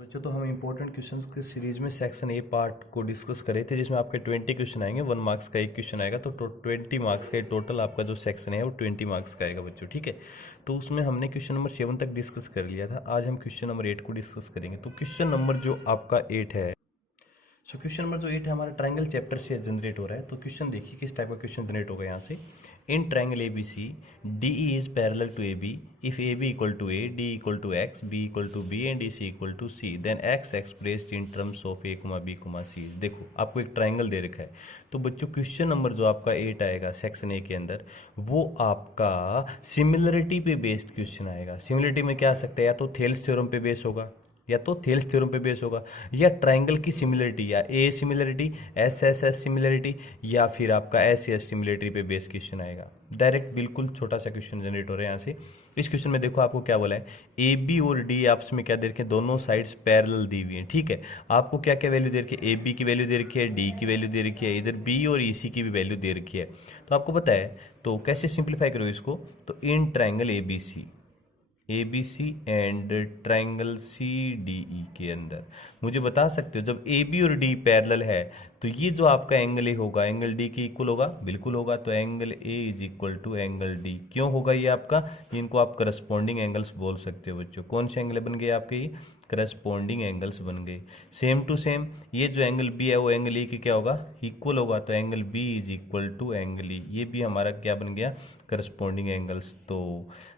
बच्चों तो हम इंपॉर्टेंट क्वेश्चंस की सीरीज में सेक्शन ए पार्ट को डिस्कस करे थे, जिसमें आपके 20 क्वेश्चन आएंगे। 1 मार्क्स का एक क्वेश्चन आएगा, तो 20 मार्क्स का टोटल आपका जो सेक्शन है वो 20 मार्क्स का आएगा बच्चों। ठीक है, तो उसमें हमने क्वेश्चन नंबर 7 तक डिस्कस कर लिया था। आज हम क्वेश्चन नंबर 8 को डिस्कस करेंगे। तो क्वेश्चन नंबर जो आपका 8 है, सो क्वेश्चन नंबर जो 8 है हमारा ट्रायंगल चैप्टर से जनरेट हो रहा है। तो क्वेश्चन देखिए किस टाइप का क्वेश्चन जनरेट होगा यहाँ से। In triangle A B C D E is parallel to A B if A B equal to A, D equal to X, B equal to B and E C equal to C, then X expressed in terms of A comma B कुमा सी। देखो आपको एक triangle दे रखा है। तो बच्चों question number जो आपका 8 आएगा सेक्शन ए के अंदर, वो आपका सिमिलरिटी पे बेस्ड क्वेश्चन आएगा। सिमिलरिटी में क्या आ सकता है, या तो थेल्स थ्योरम पे बेस होगा, या तो थेल्स थ्योरम पे बेस होगा, या ट्रायंगल की सिमिलरिटी, या ए similarity, S S S similarity, या फिर आपका एस एस सिमिलरिटी पे बेस क्वेश्चन आएगा। डायरेक्ट बिल्कुल छोटा सा क्वेश्चन जनरेट हो रहा है यहाँ से। इस क्वेश्चन में देखो आपको क्या बोला है, ए बी और डी आपस में क्या दे रखे हैं, दोनों साइड्स पैरेलल दी हुई है। ठीक है, आपको क्या क्या वैल्यू दे रखी है, ए बी की वैल्यू दे रखी है, डी की वैल्यू दे रखी है, इधर बी और ई सी की भी वैल्यू दे रखी है। तो आपको पता है, तो कैसे सिंप्लीफाई करो इसको, तो in triangle A B C and triangle C D E के अंदर मुझे बता सकते हो, जब ए बी और डी पैरेलल है तो ये जो आपका एंगल ए होगा, एंगल डी के इक्वल होगा, बिल्कुल होगा। तो angle A is equal to angle D क्यों होगा ये आपका, इनको आप करस्पॉन्डिंग एंगल्स बोल सकते हो बच्चों। कौन से एंगल बन गए आपके, ये करस्पॉन्डिंग एंगल्स बन गए। सेम टू सेम ये जो एंगल बी है वो एंगल ई की क्या होगा, इक्वल होगा। तो angle B is equal to angle E, ये भी हमारा क्या बन गया, करस्पॉन्डिंग एंगल्स। तो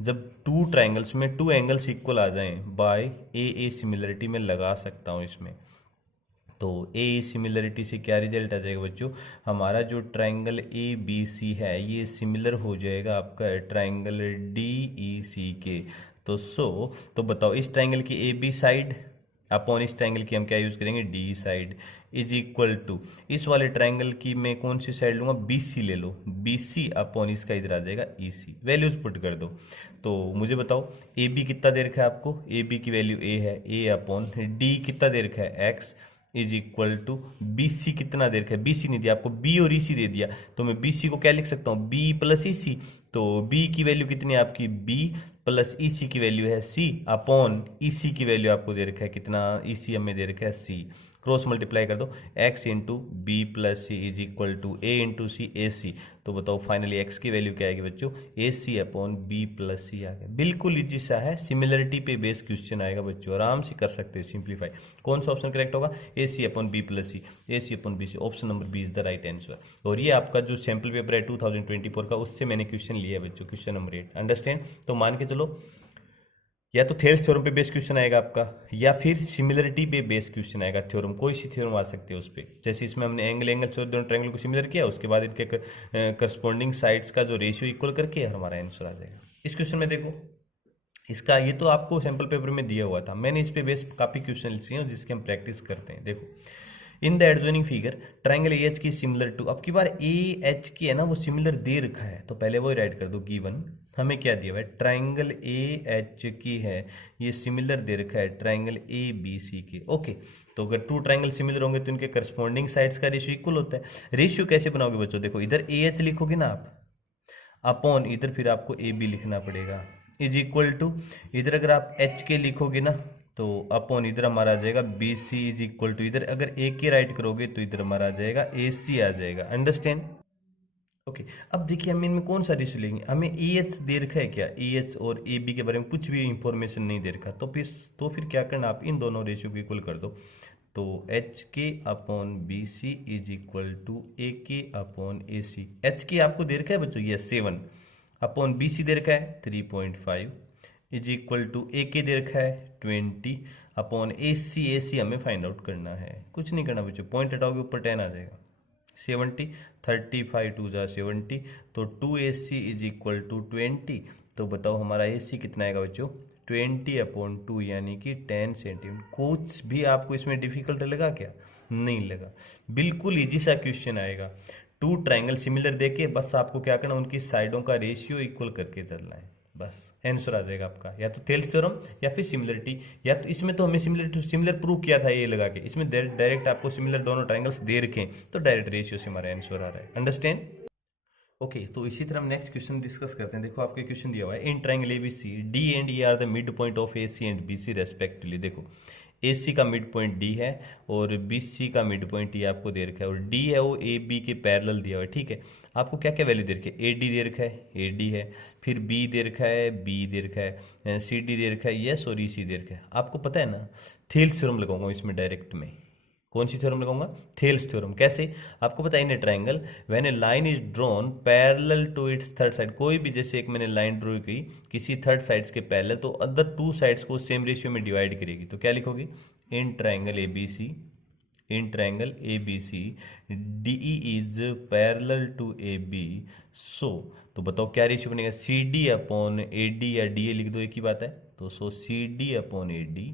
जब टू ट्राइंगल्स में टू एंगल्स इक्वल आ जाएं बाय ए सिमिलरिटी में लगा सकता हूँ इसमें। तो ए सिमिलरिटी से क्या रिजल्ट आ जाएगा बच्चों, हमारा जो ट्रायंगल ए बी सी है ये सिमिलर हो जाएगा आपका ट्रायंगल डी ई सी के। तो बताओ इस ट्रायंगल की ए बी साइड अपॉन इस ट्रायंगल की हम क्या यूज करेंगे, D side, is equal to इस वाले ट्रायंगल की मैं कौन सी साइड लूंगा, बी सी ले लो, बी सी अपॉन इसका इधर आ जाएगा ई सी। वैल्यूज पुट कर दो। तो मुझे बताओ ए बी कितना दे रखा है आपको, ए बी की वैल्यू ए है, ए अपॉन डी कितना दे रखा है, X, is equal to B C कितना दे रखा है, बी सी नहीं दिया आपको, बी और ई सी दे दिया। तो मैं बी सी को क्या लिख सकता हूँ, बी प्लस ई सी। तो बी की वैल्यू कितनी है आपकी, बी प्लस ई सी की वैल्यू है सी, अपॉन ई सी की वैल्यू आपको दे रखा है कितना, ई सी हमें दे रखा है सी। क्रॉस मल्टीप्लाई कर दो, X into B plus C is equal to A into C A C. तो बताओ फाइनली एक्स की वैल्यू क्या आएगी बच्चों, A C upon B plus C आ गया। बिल्कुल इजी सा है, सिमिलरिटी पे बेस क्वेश्चन आएगा बच्चों, आराम से कर सकते हो सिंप्लीफाई। कौन सा ऑप्शन करेक्ट होगा, A C upon B plus C, A C upon B C, option number B is the right answer. और ये आपका जो सैम्पल पेपर है 2024 का, उससे मैंने क्वेश्चन लिया है बच्चों, क्वेश्चन नंबर 8। अंडरस्टैंड। तो मान के चलो या तो थेल्स थ्योरम पे बेस क्वेश्चन आएगा आपका, या फिर सिमिलरिटी पे बेस क्वेश्चन आएगा। थ्योरम कोई सी थ्योरम आ सकते हैं उस पर, जैसे इसमें हमने एंगल दोनों ट्रायंगल को सिमिलर किया, उसके बाद इनके करस्पॉन्डिंग साइड्स का जो रेशियो इक्वल करके हमारा आंसर आ जाएगा। इस क्वेश्चन में देखो इसका, ये तो आपको सैम्पल पेपर में दिया हुआ था, मैंने इस पे बेस काफी क्वेश्चन लिए हैं जिसके हम प्रैक्टिस करते हैं। देखो in the adjoining figure triangle A H की सिमिलर टू, अब की बार ए एच की है ना वो सिमिलर दे रखा है, तो पहले वो राइट कर दो। गिवन हमें क्या दिया हुआ है, ट्रायंगल ए एच की है ये सिमिलर दे रखा है ट्रायंगल ए बी सी के। ओके, तो अगर टू ट्रायंगल सिमिलर होंगे तो इनके करस्पॉन्डिंग साइड्स का रेशियो इक्वल होता है। रेशियो कैसे बनाओगे बच्चों, देखो इधर ए एच लिखोगे ना आप, अपॉन इधर फिर आपको ए बी लिखना पड़ेगा, इज इक्वल टू इधर अगर आप एच के लिखोगे ना तो अपॉन इधर हमारा आ जाएगा B C, is equal to इधर अगर ए के राइट करोगे तो इधर हमारा आ जाएगा ए सी आ जाएगा। अंडरस्टैंड। ओके, अब देखिए हम इनमें कौन सा रेशियो लेंगे, हमें ए एच दे रखा है क्या, ए एच और ए बी के बारे में कुछ भी इंफॉर्मेशन नहीं दे रखा, तो फिर क्या करना, आप इन दोनों रेशियो को इक्वल कर दो। तो H K upon B C is equal to A K upon A C. H के आपको दे रखा है बच्चों ये 7, अपॉन बी सी दे रखा है 3.5, इज इक्वल टू ए के दे रखा है 20, अपॉन ए सी हमें फाइंड आउट करना है। कुछ नहीं करना बच्चों, पॉइंट हटाओगे ऊपर 10 आ जाएगा, 70, 35 टू जा 70, तो 2AC इज इक्वल टू 20। तो बताओ हमारा AC कितना आएगा बच्चों, 20/2 यानी कि 10 सेंटीमीटर। कुछ भी आपको इसमें डिफिकल्ट लगा क्या, नहीं लगा, बिल्कुल इजी सा क्वेश्चन आएगा। टू ट्रायंगल सिमिलर देके बस आपको क्या करना, उनकी साइडों का रेशियो इक्वल करके चलना है, बस आंसर आ जाएगा आपका। या तो थेल्स थ्योरम या फिर सिमिलरिटी, या तो इसमें तो हमें सिमिलर प्रूव किया था ये लगा के, इसमें डायरेक्ट आपको सिमिलर दोनों ट्रायंगल्स दे रखे तो डायरेक्ट रेशियो से हमारा आंसर आ रहा है। अंडरस्टैंड। ओके, तो इसी तरह हम नेक्स्ट क्वेश्चन डिस्कस करते हैं। देखो आपके क्वेश्चन दिया हुआ है, in triangle ABC D and E are the mid point of A C and B C respectively. देखो ए सी का मिड पॉइंट डी है और बी सी का मिड पॉइंट ये आपको दे रखा है, और डी है वो ए बी के पैरेलल दिया हुआ है, ठीक है। आपको क्या क्या वैल्यू दे रखी है, ए डी दे रखा है, ए डी है, फिर बी दे रखा है, बी दे रखा है, सी डी दे रखा है, यस, और ई सी दे रखा है। आपको पता है ना, थेल्स थ्योरम लगाऊंगा इसमें डायरेक्ट में। कौन सी थ्योरम लगाऊंगा, थेल्स थ्योरम। कैसे, आपको पता है in a triangle when a line is drawn parallel to its third side, कोई भी जैसे एक मैंने लाइन ड्रॉ की किसी थर्ड साइड्स के पैरेलल, तो अदर टू साइड्स को सेम रेशियो में डिवाइड करेगी, तो क्या लिखोगी, in triangle A B C, in triangle A B C DE is parallel to A B, so तो बताओ क्या रेशियो बनेगा, C D upon A D, या डी ए लिख दो, एक ही बात है। तो so C D upon A D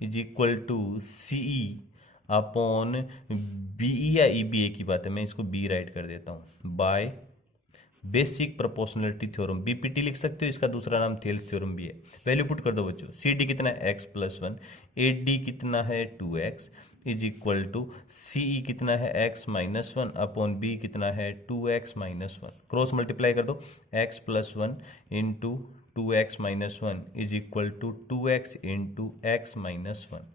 is equal to C E upon B E, या ई बी, एक ही बात है, मैं इसको बी राइट कर देता हूँ, by basic proportionality theorem, BPT लिख सकते हो, इसका दूसरा नाम थेल्स थ्योरम भी है। वैल्यू पुट कर दो बच्चों, सी डी कितना है X plus one, A D कितना है 2x is equal to C E कितना है X minus one upon B कितना है 2x minus one, cross multiply कर दो, X plus one into 2x minus one is equal to 2x into X minus one,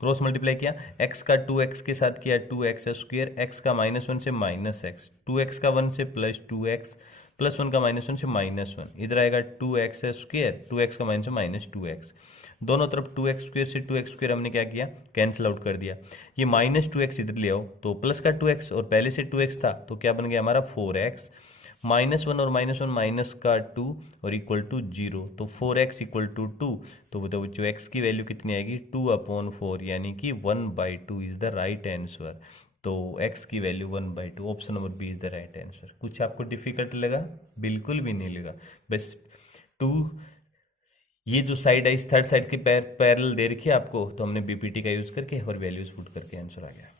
cross multiply किया, x का 2x के साथ किया 2x स्क्वायर, x का माइनस वन से माइनस एक्स, 2x का 1 से प्लस 2x, प्लस 1 का माइनस 1 से माइनस 1, इधर आएगा 2x स्क्वायर, 2x का माइनस माइनस 2x, दोनों तरफ 2x स्क्वायर से 2x स्क्वायर हमने क्या किया, कैंसिल आउट कर दिया। ये माइनस 2x इधर ले आओ तो प्लस का 2x, और पहले से 2x था तो क्या बन गया हमारा 4x, माइनस वन और माइनस वन माइनस का 2 और इक्वल टू 0, तो 4x इक्वल टू 2, तो बताओ बच्चों x की वैल्यू कितनी आएगी, 2/4, यानी कि 1/2 इज द राइट आंसर। तो x की value 1/2, option number B is the right answer. कुछ आपको डिफिकल्ट लगा, बिल्कुल भी नहीं लगा, बस टू ये जो साइड है इस थर्ड साइड के पैरेलल दे रखी है आपको, तो हमने बीपीटी का यूज करके और वैल्यूज पुट करके आंसर आ गया।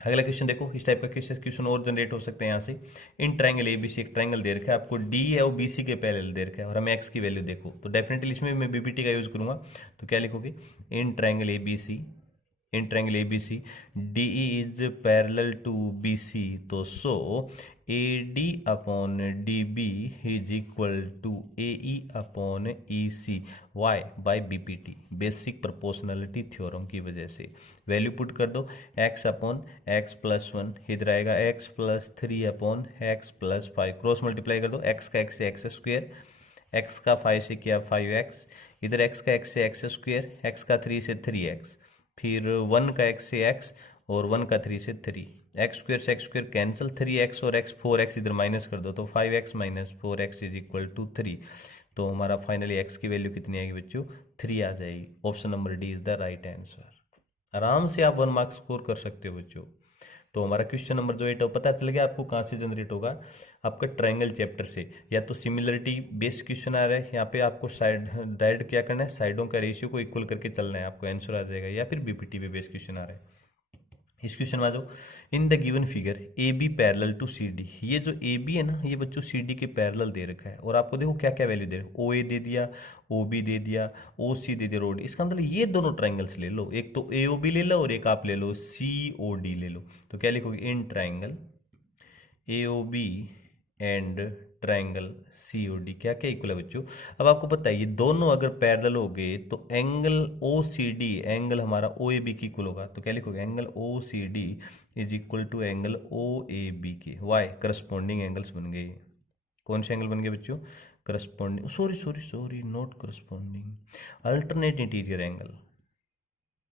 अगला क्वेश्चन देखो, इस टाइप का क्वेश्चन और जनरेट हो सकते हैं यहाँ से। इन ट्राइंगल एबीसी, एक ट्राइंगल दे रखा है आपको, डी है वो बीसी के पैरेलल दे रखा है, और हमें एक्स की वैल्यू देखो, तो डेफिनेटली इसमें मैं बीपीटी का यूज करूंगा। तो क्या लिखोगे, in triangle ABC, in triangle ABC DE is parallel to BC, तो so A D upon D B is equal to A E upon E C, why, by BPT, basic proportionality theorem की वजह से। Value put कर दो, x upon X plus one, इधर आएगा x plus 3 upon X plus 5, cross multiply कर दो, x का x से एक्स स्क्वेयर, x का 5 से किया 5x, इधर x का x से एक्स स्क्वेयर, x का 3 से 3x, फिर 1 का x से x और 1 का 3 से 3, एक्स स्क्वेयर से एक्स स्क्वेयर कैंसिल, 3x और x 4x इधर माइनस कर दो, तो 5x minus 4x is equal to 3, तो हमारा फाइनली x की वैल्यू कितनी आएगी बच्चों, 3 आ जाएगी। Option number D is the right answer. आराम से आप 1 मार्क स्कोर कर सकते हो बच्चों। तो हमारा क्वेश्चन नंबर जो 8 है पता चल गया आपको कहाँ से जनरेट होगा, आपका ट्रायंगल चैप्टर से, या तो सिमिलरिटी बेस्ड क्वेश्चन आ रहा है, यहाँ पे आपको साइड डायरेक्ट क्या करना है, साइडों का रेशियो को इक्वल करके चलना है, आपको आंसर आ जाएगा, या फिर बीपीटी पे बेस्ड क्वेश्चन आ रहा है। इस क्वेश्चन में आ जाओ, in the given figure A B parallel to C D, ये जो ए बी है ना ये बच्चों सी डी के पैरेलल दे रखा है, और आपको देखो क्या क्या वैल्यू दे रहा है, ओ ए दे दिया, ओ बी दे दिया, ओ सी दे दिया, रोड। इसका मतलब ये दोनों ट्राइंगल्स ले लो, एक तो ए ओ बी ले लो और एक आप ले लो सी ओ डी ले लो। तो क्या लिखोगे, in triangle A O B and triangle C O D क्या क्या इक्वल है बच्चों। अब आपको पता है ये दोनों अगर पैरेलल हो गए तो angle O C D, angle हमारा ओ ए बी की इक्वल होगा, तो क्या लिखोगे, angle O C D is equal to angle O A B के, वाई करस्पॉन्डिंग एंगल्स बन गए। कौन से एंगल बन गए बच्चों, corresponding, sorry not corresponding, alternate interior angle,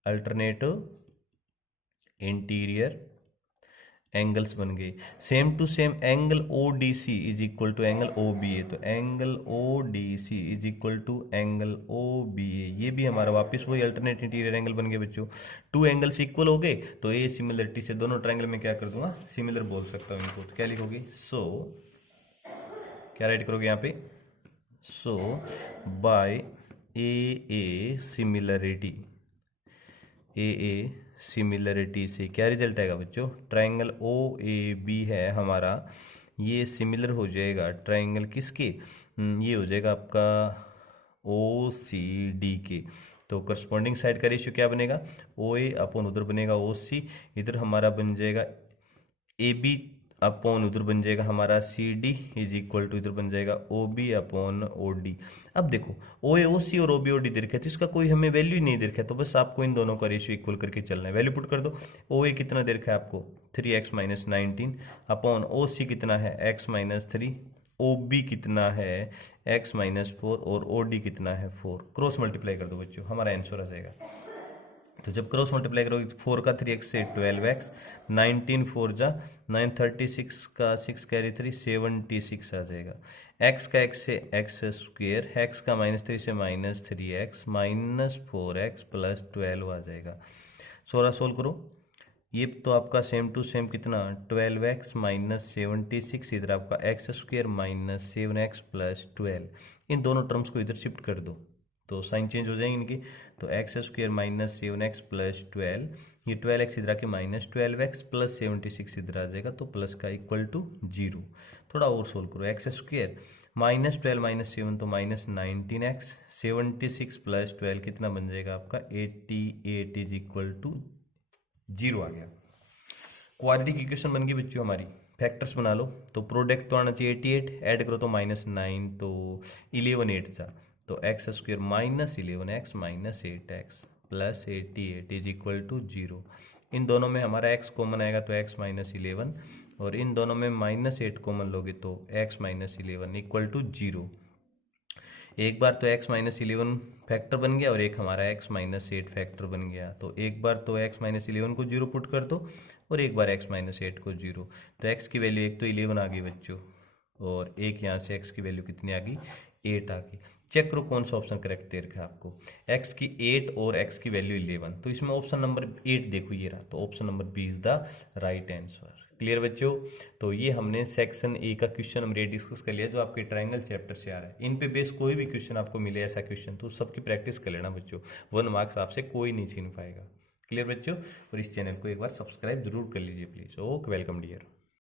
alternate interior angles बन गए। Same to same angle O D C is equal to angle O B A, तो angle O D C is equal to angle O B A, ये भी हमारा वापस वही alternate interior angle बन गए बच्चों। टू एंगल्स इक्वल हो गए तो ए सिमिलरिटी से दोनों ट्रायंगल में क्या कर दूंगा, सिमिलर बोल सकता हूँ इनको। तो क्या लिखोगे, सो क्या राइट करोगे यहाँ पे, so by A similarity, A similarity से क्या रिजल्ट आएगा बच्चों, ट्रायंगल ओ ए बी है हमारा, ये सिमिलर हो जाएगा ट्रायंगल किसके, ये हो जाएगा आपका ओ सी डी के। तो करस्पॉन्डिंग साइड का रेशियो क्या बनेगा, ओ ए अपॉन उधर बनेगा ओ सी, इधर हमारा बन जाएगा ए बी अपॉन उधर बन जाएगा हमारा C D is equal to इधर बन जाएगा O B upon O D. अब देखो ओ ए ओ सी और ओ बी ओ डी दे रखा है तो इसका कोई हमें वैल्यू ही नहीं दे रखा है, तो बस आपको इन दोनों का रेशियो इक्वल करके चलना है। वैल्यू पुट कर दो। ओ ए कितना दे रखा है आपको 3x माइनस 19 अपॉन ओ सी कितना है x माइनस 3, ओ बी कितना है x माइनस 4 और ओ डी कितना है 4। क्रॉस मल्टीप्लाई कर दो बच्चों, हमारा आंसर आ जाएगा। तो जब क्रॉस मल्टीप्लाई करोगे 4 का 3x से 12x, 19 4 जा 9, 36 का 6 कैरी 3 76 आ जाएगा। x का x से x स्क्वेयर, x का -3 से -3x माइनस 4x प्लस 12 आ जाएगा। 16 सोल्व करो, ये तो आपका सेम टू सेम कितना 12x माइनस 76, इधर आपका x square minus 7x plus 12। इन दोनों टर्म्स को इधर शिफ्ट कर दो तो साइन चेंज हो जाएंगे इनकी। तो x square minus 7x plus 12, ये 12x इधर आके माइनस 12x प्लस 76 इधर आ जाएगा, तो प्लस का इक्वल टू 0। थोड़ा और सोल्व करो, एक्स स्क्वेयर माइनस 12 माइनस 7 तो माइनस 19x, 76 प्लस 12 कितना बन जाएगा आपका 88 इज इक्वल टू 0 आ गया। क्वाड्रेटिक इक्वेशन बन गई बच्चों हमारी। फैक्टर्स बना लो, तो प्रोडक्ट तो आना चाहिए 88, ऐड करो तो -9 तो 11 8 सा, तो x square minus 11x minus 8x plus 88 is equal to 0। इन दोनों में हमारा x कॉमन आएगा तो x माइनस 11, और इन दोनों में -8 कॉमन लोगे तो x माइनस 11 इक्वल टू 0। एक बार तो x माइनस 11 फैक्टर बन गया और एक हमारा x माइनस 8 फैक्टर बन गया। तो एक बार तो x माइनस 11 को 0 पुट कर दो और एक बार x माइनस 8 को 0। तो x की वैल्यू एक तो 11 आ गई बच्चों, और एक यहाँ से x की वैल्यू कितनी आ गई 8 आ गई। चेक करो कौन सा ऑप्शन करेक्ट दे रखा है आपको, x की 8 और x की वैल्यू 11, तो इसमें ऑप्शन नंबर 8 देखो ये रहा, तो option number B is the right answer. Clear बच्चों? तो ये हमने सेक्शन ए का क्वेश्चन हम डिस्कस कर लिया जो आपके ट्रायंगल चैप्टर से आ रहा है। इन पे बेस कोई भी क्वेश्चन आपको मिले ऐसा क्वेश्चन तो सबकी प्रैक्टिस कर लेना बच्चों, 1 मार्क्स आपसे कोई नहीं छीन पाएगा। क्लियर बच्चों? और इस चैनल को एक बार सब्सक्राइब जरूर कर लीजिए प्लीज। Okay, welcome dear.